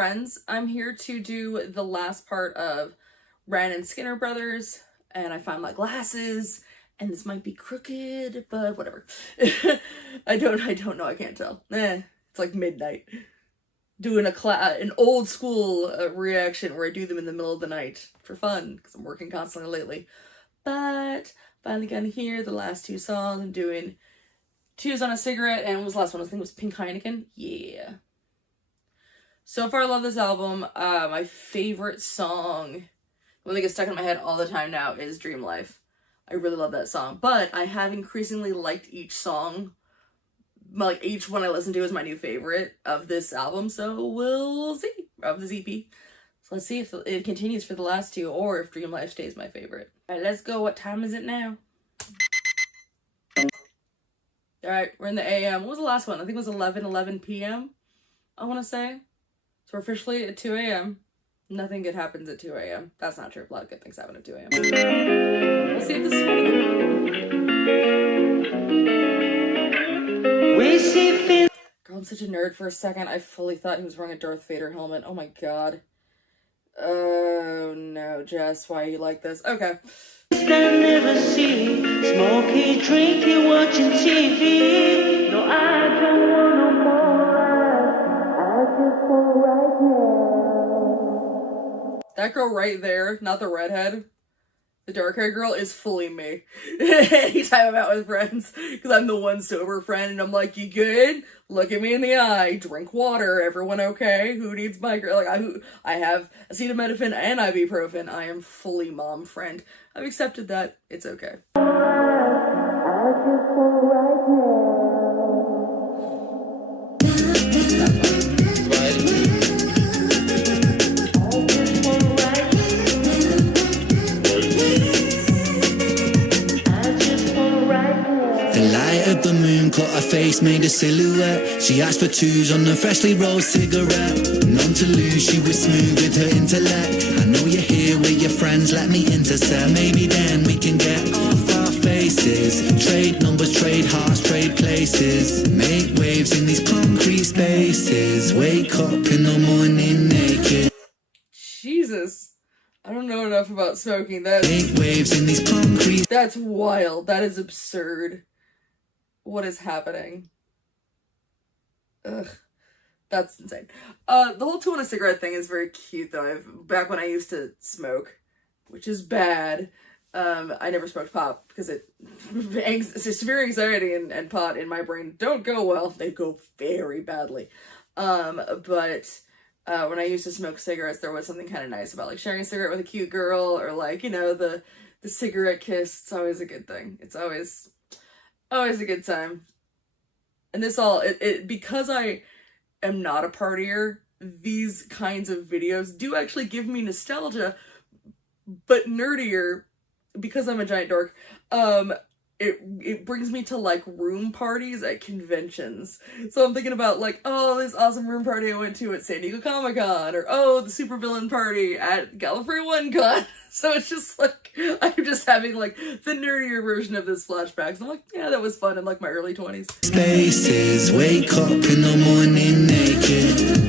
friends. I'm here to do the last part of Ren and Skinner Brothers, and I found my glasses, and this might be crooked, but whatever. I don't know, I can't tell. It's like midnight. Doing an old school reaction where I do them in the middle of the night for fun, because I'm working constantly lately. But finally got here, the last two songs. I'm doing Choose on a Cigarette, and what was the last one? I think it was Pink Heineken. Yeah. So far, I love this album. My favorite song, the one that gets stuck in my head all the time now, is Dream Life. I really love that song. But I have increasingly liked each song. Like, each one I listen to is my new favorite of this album, so we'll see. Of this EP. So let's see if it continues for the last two, or if Dream Life stays my favorite. Alright, let's go. What time is it now? Alright, we're in the AM. What was the last one? I think it was 11 p.m. I want to say. So we're officially at 2 a.m. Nothing good happens at 2 a.m. That's not true. A lot of good things happen at 2 a.m. We'll see if this is one of them. Girl, I'm such a nerd for a second. I fully thought he was wearing a Darth Vader helmet. Oh my god. Oh no, Jess, why are you like this? Okay. I never see smoky, drinking, watching TV. No, I don't want no more. I just want right now. That girl right there, not the redhead, the dark haired girl, is fully me. Anytime I'm out with friends, because I'm the one sober friend, and I'm like, you good? Look at me in the eye, drink water, everyone okay? Who needs migraine? Like, I have acetaminophen and ibuprofen. I am fully mom friend. I've accepted that. It's okay. I just want right The moon caught her face, made a silhouette. She asked for twos on a freshly rolled cigarette. None to lose, she was smooth with her intellect. I know you're here with your friends, let me intercept. Maybe then we can get off our faces. Trade numbers, trade hearts, trade places. Make waves in these concrete spaces. Wake up in the morning naked. Jesus. I don't know enough about smoking. Make waves in these concrete. That's wild. That is absurd. What is happening? Ugh. That's insane. The whole two on a cigarette thing is very cute though. Back when I used to smoke, which is bad, I never smoked pot because severe anxiety and pot in my brain don't go well. They go very badly. But when I used to smoke cigarettes, there was something kind of nice about like sharing a cigarette with a cute girl, or like, you know, the cigarette kiss. It's always a good thing. It's always a good time. And this all, because I am not a partier, these kinds of videos do actually give me nostalgia, but nerdier, because I'm a giant dork, it brings me to like room parties at conventions. So I'm thinking about like, oh, this awesome room party I went to at San Diego Comic-Con, or oh, the supervillain party at Gallifrey OneCon. So it's just like, I'm just having like the nerdier version of this flashback. So I'm like, yeah, that was fun in like my early 20s. Spaces, wake up in the morning naked.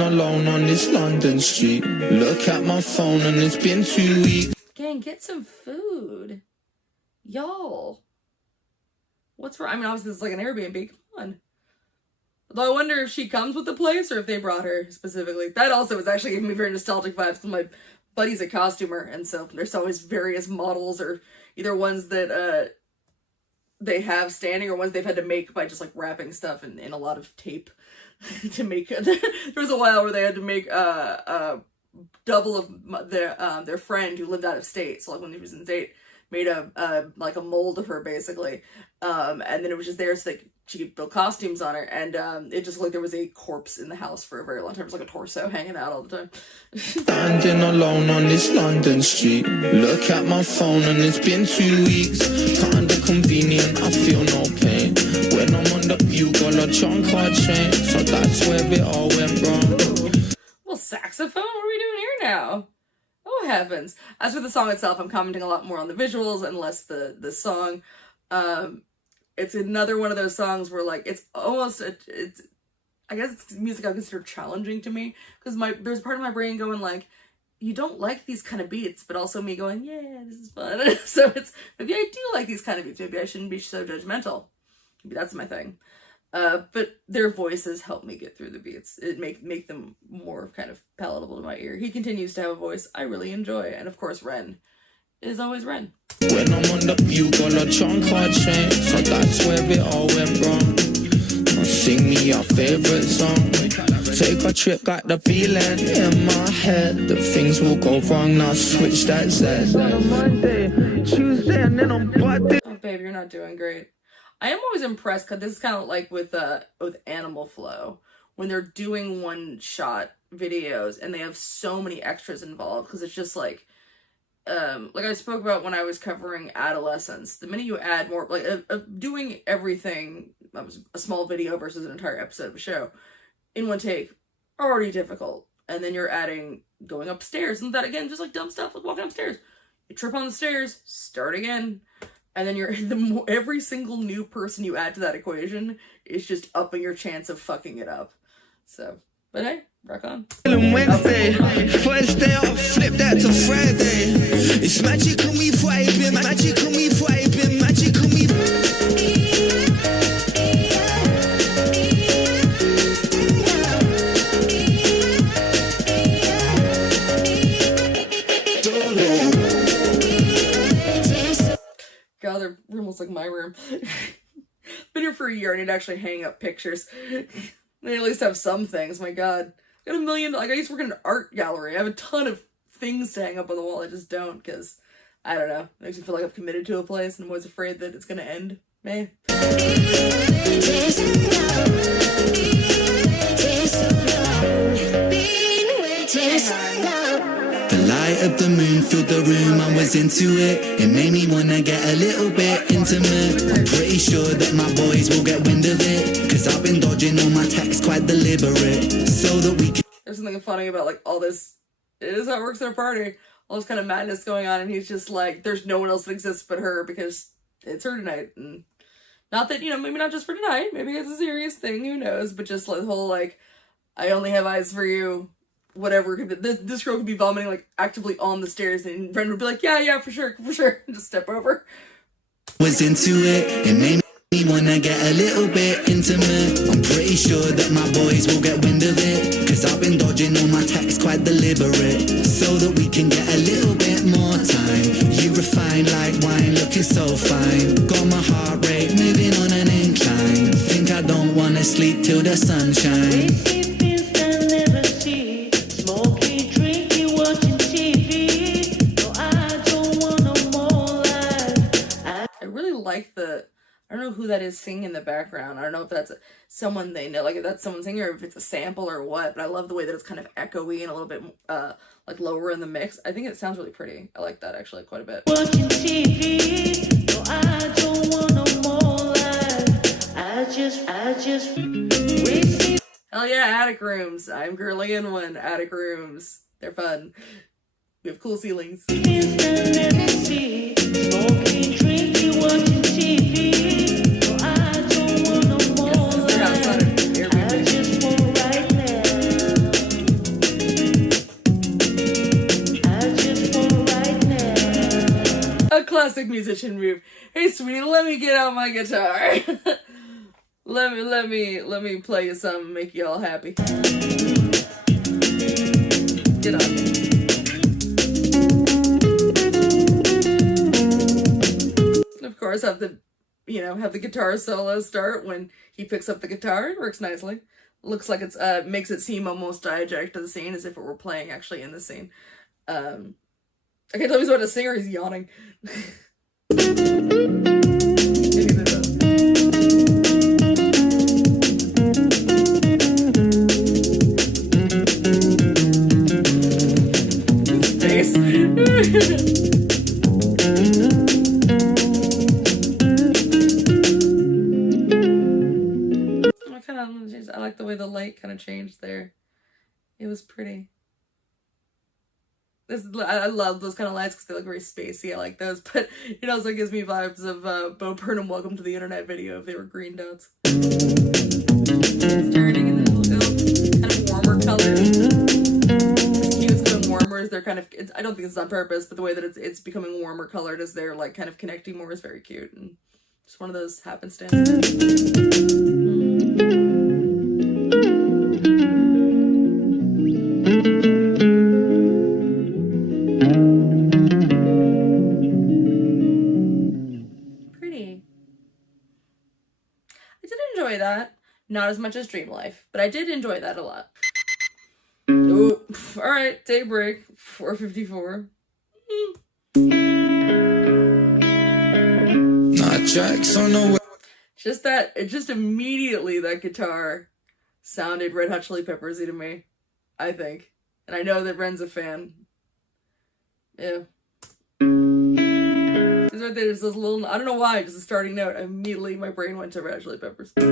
Alone on this London street. Look at my phone and it's been 2 weeks. Gang, get some food. Y'all. What's wrong? I mean, obviously this is like an Airbnb. Come on. Although I wonder if she comes with the place or if they brought her specifically. That also was actually giving me very nostalgic vibes because my buddy's a costumer, and so there's always various models, or either ones that they have standing or ones they've had to make by just like wrapping stuff in a lot of tape. To make there was a while where they had to make a double of their friend who lived out of state. So like when he was in state, made a like a mold of her basically, and then it was just there so she could build costumes on her, and it just looked like there was a corpse in the house for a very long time. It was like a torso hanging out all the time. Standing alone on this London street. Look at my phone and it's been 2 weeks. Kinda convenient, I feel no pain. When I'm on the bugle, I chunk hard train. So that's where it all went wrong. Well, saxophone? What are we doing here now? Oh heavens. As for the song itself, I'm commenting a lot more on the visuals and less the song. It's another one of those songs where like it's almost it's I guess it's music I consider challenging to me because there's part of my brain going like, you don't like these kind of beats, but also me going, yeah, this is fun. So it's maybe I do like these kind of beats. Maybe I shouldn't be so judgmental. Maybe that's my thing. But their voices help me get through the beats. It make them more kind of palatable to my ear. He continues to have a voice I really enjoy, and of course Ren is always Ren. When I'm on the view, got a trunk hard chain, so that's where it all went wrong. Sing me your favorite song. Take a trip, got the feeling in my head that things will go wrong. Now switch that Z. On a Monday, Tuesday, and then on Monday. Oh, babe, you're not doing great. I am always impressed because this is kind of like with Animal Flow when they're doing one-shot videos and they have so many extras involved because it's just like I spoke about when I was covering adolescence. The minute you add more, like doing everything, a small video versus an entire episode of a show in one take, already difficult. And then you're adding going upstairs and that again, just like dumb stuff like walking upstairs. You trip on the stairs, start again. And then every single new person you add to that equation is just upping your chance of fucking it up. So, but hey, rock on. Wednesday, first day off, flip that to Friday. It's magic when we vibing, magic when we vibing, magic when we. God, their room looks like my room. Been here for a year. I need to actually hang up pictures. They at least have some things. My God, I got a million. Like I used to work in an art gallery. I have a ton of things to hang up on the wall. I just don't because I don't know. It makes me feel like I've committed to a place, and I'm always afraid that it's gonna end. Man. The light of the moon filled the room, I was into it. It made me wanna get a little bit intimate. I'm pretty sure that my boys will get wind of it, cause I've been dodging all my texts quite deliberate, so that we can. There's something funny about like all this. It is how it works at a party. All this kind of madness going on, and he's just like, there's no one else that exists but her because it's her tonight. And not that, you know, maybe not just for tonight, maybe it's a serious thing, who knows, but just like the whole like, I only have eyes for you. Whatever, this girl could be vomiting like actively on the stairs, and Ren would be like, yeah, for sure, and just step over. Was into it, it made me wanna get a little bit intimate. I'm pretty sure that my boys will get wind of it, cause I've been dodging all my texts quite deliberate, so that we can get a little bit more time. You refine like wine, looking so fine. Got my heart rate moving on an incline. Think I don't wanna sleep till the sunshine. Like I don't know who that is singing in the background. I don't know if that's someone they know, like if that's someone singing or if it's a sample or what, but I love the way that it's kind of echoey and a little bit like lower in the mix. I think it sounds really pretty. I like that actually quite a bit. Watching TV, no, I don't want no more life. I just receive. Hell yeah, attic rooms. I'm currently in one. Attic rooms. They're fun. We have cool ceilings. Smoking, drinking, watching TV. No, I don't want no more life. I just want right now. I just want right now. A classic musician move. Hey sweetie, let me get out my guitar. let me play you something, make you all happy. Get on. Of course, have the guitar solo start when he picks up the guitar. It works nicely. Looks like it's makes it seem almost diegetic to the scene, as if it were playing actually in the scene. I can't tell if he's about to sing or he's yawning. I like the way the light kind of changed there. It was pretty. I love those kind of lights because they look very spacey. I like those, but it also gives me vibes of Bo Burnham Welcome to the Internet video if they were green dots. It's turning and then it'll go kind of warmer colors. It's cute, it's going warmer as they're kind of, I don't think it's on purpose, but the way that it's becoming warmer colored as they're like kind of connecting more is very cute, and just one of those happenstance things. That. Not as much as Dream Life, but I did enjoy that a lot. Ooh, alright, daybreak, 4:54. Not tracks on the way. Just immediately that guitar sounded Red Hot Chili Peppersy to me, I think. And I know that Ren's a fan. Yeah. Right there's this little, I don't know why, just a starting note, immediately my brain went to Red Hot Chili Peppers. Not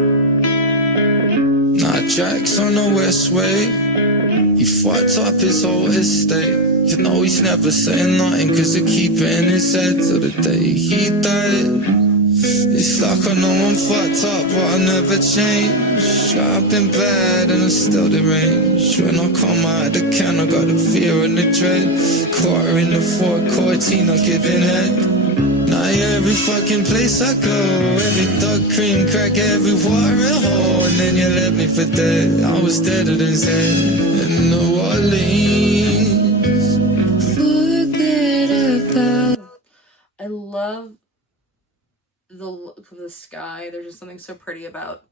tracks on the Westway. He fucked up his whole estate. You know he's never saying nothing cause they keep it in his head till the day he died. It's like I know I'm fucked up but I never change. I've been bad and I'm still deranged. When I come out of the can I got the fear and the dread. Quarter in the forecourt, not giving head. Now every fucking place I go, every dark cream crack, every watering hole, and then you left me for dead. I was deader than Zen in New Orleans. Forget about. I love the look of the sky. There's just something so pretty about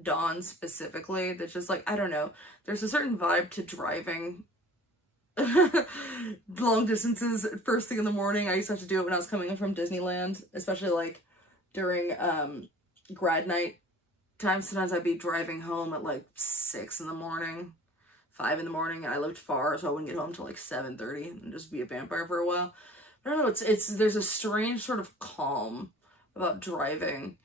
dawn specifically that's just like, I don't know, there's a certain vibe to driving long distances first thing in the morning. I used to have to do it when I was coming in from Disneyland, especially like during grad night time. Sometimes I'd be driving home at like 6 in the morning, 5 in the morning, and I lived far, so I wouldn't get home till like 7:30 and just be a vampire for a while. But I don't know, it's there's a strange sort of calm about driving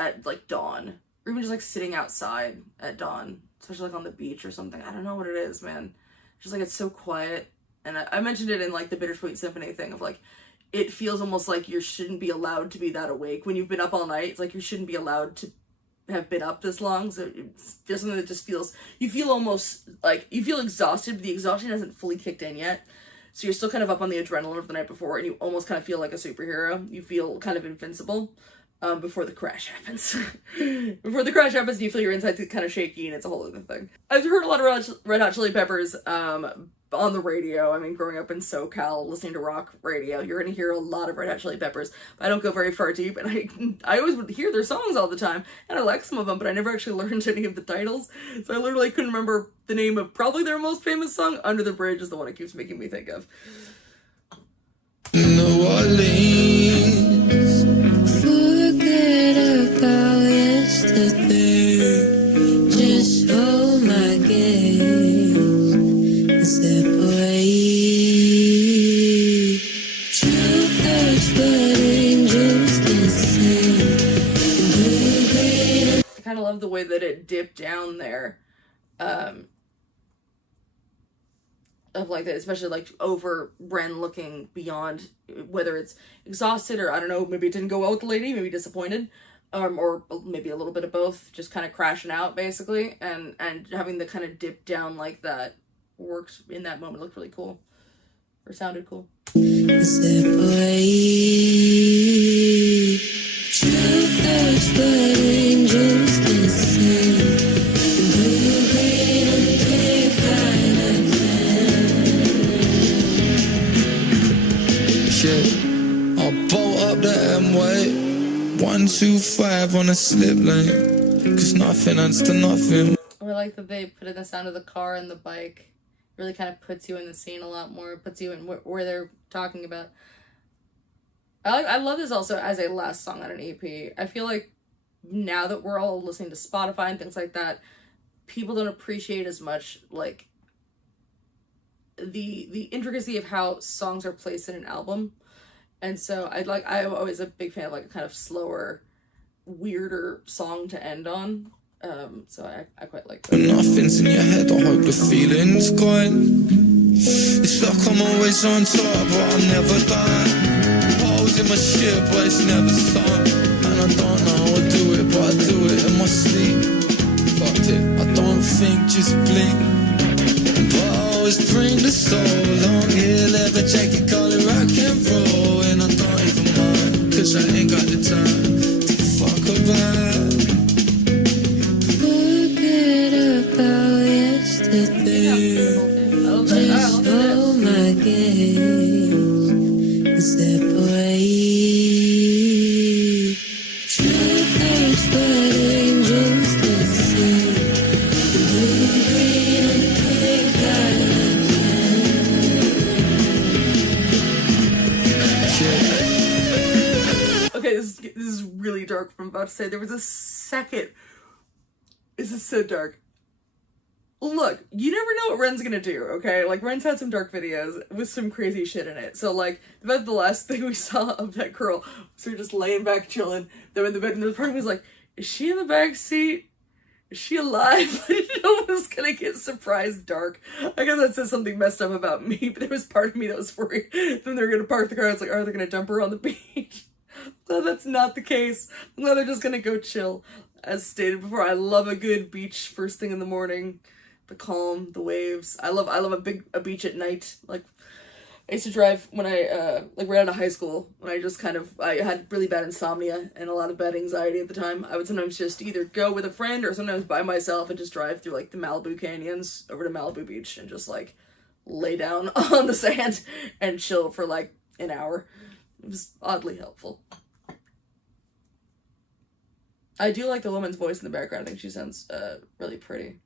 at like dawn, or even just like sitting outside at dawn, especially like on the beach or something. I don't know what it is, man. Just like it's so quiet. And I mentioned it in like the Bittersweet Symphony thing of like, it feels almost like you shouldn't be allowed to be that awake when you've been up all night. It's like you shouldn't be allowed to have been up this long. So it's just something that just feels, you feel almost like you feel exhausted, but the exhaustion hasn't fully kicked in yet. So you're still kind of up on the adrenaline of the night before, and you almost kind of feel like a superhero. You feel kind of invincible before the crash happens. Before the crash happens, you feel your insides get kind of shaky, and it's a whole other thing. I've heard a lot of Red Hot Chili Peppers on the radio. I mean, growing up in SoCal, listening to rock radio, you're going to hear a lot of Red Hot Chili Peppers. But I don't go very far deep, and I always would hear their songs all the time, and I like some of them, but I never actually learned any of the titles. So I literally couldn't remember the name of probably their most famous song. Under the Bridge is the one it keeps making me think of. New Orleans. Forget about yesterday. Just hold my gaze and separate. True thirst, but angels can sing. I kind of love the way that it dipped down there. Of like that, especially like over Ren looking beyond, whether it's exhausted or I don't know, maybe it didn't go well with the lady, maybe disappointed, or maybe a little bit of both, just kind of crashing out basically, and having the kind of dip down like that works in that moment. Looked really cool, or sounded cool. I'll bolt up the M-way 125 on a slip lane, cause nothing adds to nothing. I like that they put in the sound of the car and the bike. Really kind of puts you in the scene a lot more, puts you in where they're talking about. I love this also as a last song on an EP. I feel like now that we're all listening to Spotify and things like that, people don't appreciate as much like the intricacy of how songs are placed in an album. And so I'm always a big fan of like a kind of slower, weirder song to end on. So I quite like that. When nothing's in your head, I hope the feeling's gone. It's like I'm always on top, but I'm never done. Holes in my shit, but it's never sunk. And I don't know how I do it, but I do it in my sleep. Fucked it, I don't think, just blink. But I always bring the soul. Long hair, leather jacket, call it rock and roll. And I don't even mind, cause I ain't got the time to fuck about. Forget about yesterday. Just hold my gaze and separate. Truth hurts, but angels can see. The blue, green, and pink I Okay, this is really dark. What I'm about to say. There was a second. This is so dark. Look, you never know what Ren's gonna do, okay? Like, Ren's had some dark videos with some crazy shit in it. So, like, about the last thing we saw of that girl was her just laying back chilling. Then in the bed, and the part of me was like, is she in the back seat? Is she alive? I didn't know it was gonna get surprised dark. I guess that says something messed up about me, but there was part of me that was worried. Then they were gonna park the car. I was like, are they gonna dump her on the beach? I'm glad that's not the case. I'm glad they're just gonna go chill. As stated before, I love a good beach first thing in the morning. The calm, the waves. I love a beach at night. Like, I used to drive when I like right out of high school, when I had really bad insomnia and a lot of bad anxiety at the time. I would sometimes just either go with a friend or sometimes by myself and just drive through like the Malibu canyons over to Malibu Beach and just like lay down on the sand and chill for like an hour. It was oddly helpful. I do like the woman's voice in the background. I think she sounds really pretty.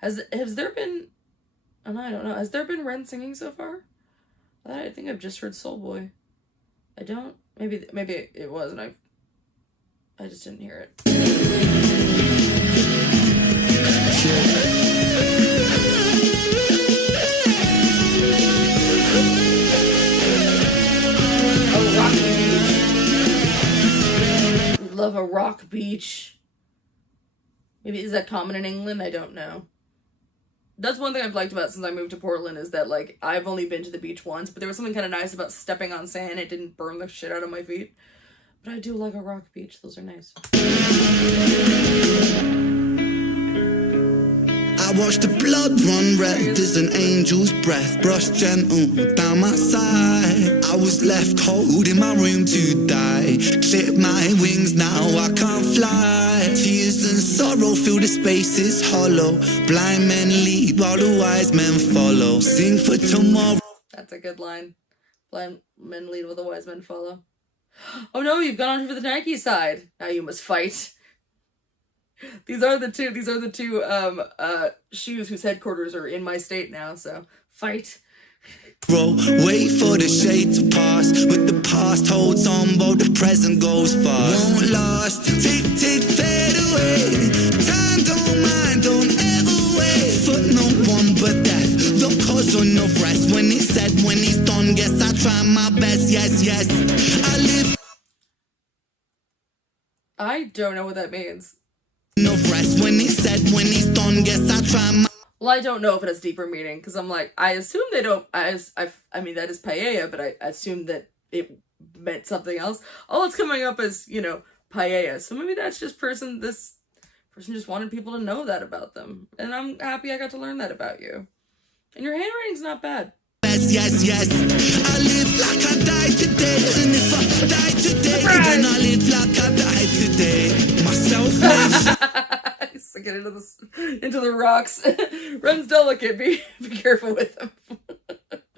Has there been... Oh, no, I don't know. Has there been Ren singing so far? I think I've just heard Soul Boy. I don't... Maybe it was and I just didn't hear it. A rocky beach. Love a rock beach. Maybe is that common in England? I don't know. That's one thing I've liked about since I moved to Portland is that, like, I've only been to the beach once, but there was something kind of nice about stepping on sand. It didn't burn the shit out of my feet. But I do like a rock beach. Those are nice. I watched the blood run red as an angel's breath brushed gentle down my side. I was left cold in my room to die. Clip my wings, now I can't fly. Tears and sorrow fill the spaces hollow. Blind men lead while the wise men follow. Sing for tomorrow. That's a good line. Blind men lead while the wise men follow. Oh no, you've gone on for the Nike side. Now you must fight. These are the two shoes whose headquarters are in my state now, so fight. Wait for the shade to pass, but the past holds on, but the present goes fast. Won't last, tick tick fade away. Time don't mind, don't ever wait for no one but death. The cause of no rest. When it's said, when it's done, guess I try my best. Yes, yes, I live. I don't know what that means. No rest. When it's said, when it's done, guess I try my. Well, I don't know if it has deeper meaning, because I'm like, I assume they don't, I mean, that is paella, but I assume that it meant something else. All it's coming up as, you know, paella. So maybe that's just this person just wanted people to know that about them. And I'm happy I got to learn that about you. And your handwriting's not bad. Yes, yes, yes. I live like I died today. And if I die today, then I live like I died today. Myself lives. Get into the rocks. Ren's delicate. Be careful with him.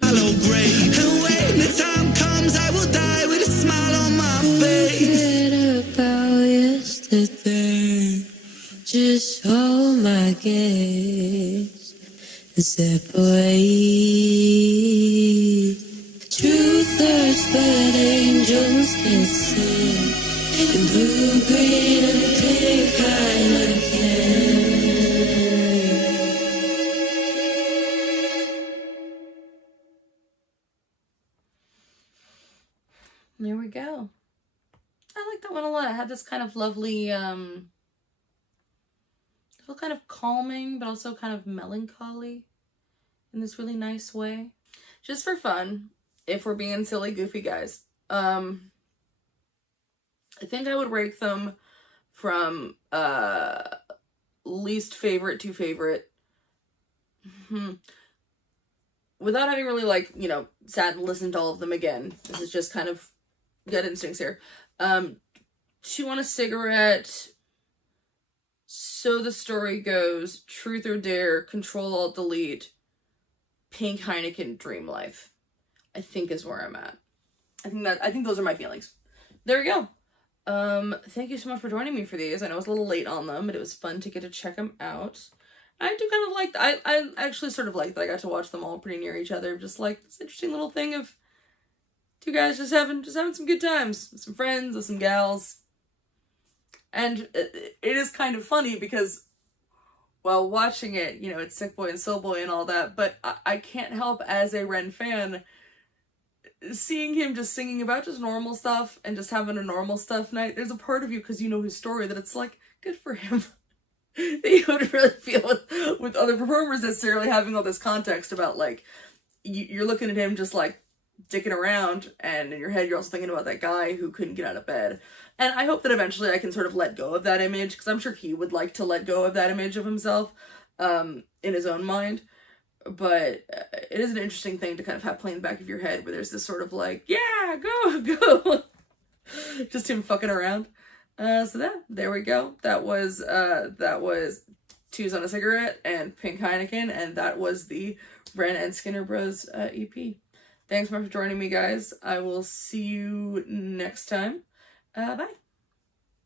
Hello, grave. And when the time comes, I will die with a smile on my face. forget about yesterday. Just hold my gaze and separate. Truth hurts, but angels can see. In blue, green, and pink, I can. There we go. I like that one a lot. It had this kind of lovely, feel kind of calming, but also kind of melancholy in this really nice way. Just for fun, if we're being silly, goofy guys. I think I would rank them from least favorite to favorite. Without having really, like, you know, sat and listened to all of them again. This is just kind of gut instincts here. Chew on a Cigarette, So the Story Goes, Truth or Dare, Control Alt Delete, Pink Heineken, Dream Life, I think is where I'm at. I think those are my feelings. There we go. Thank you so much for joining me for these. I know I was a little late on them, but it was fun to get to check them out. I do kind of like, I actually sort of like that I got to watch them all pretty near each other. Just like this interesting little thing of two guys just having some good times with some friends, with some gals. And it is kind of funny because while watching it, you know, it's Sick Boy and Soul Boy and all that, but I can't help, as a Ren fan, seeing him just singing about just normal stuff and just having a normal stuff night. There's a part of you, because you know his story, that it's like, good for him. That you would really feel with other performers necessarily having all this context about, like, you're looking at him just like dicking around, and in your head you're also thinking about that guy who couldn't get out of bed. And I hope that eventually I can sort of let go of that image, because I'm sure he would like to let go of that image of himself in his own mind. But it is an interesting thing to kind of have play in the back of your head, where there's this sort of like, yeah, go just him fucking around. So there we go. That was Chews on a Cigarette and Pink Heineken, and that was the Ren and Skinner Bros EP. Thanks so much for joining me, guys. I will see you next time. Bye.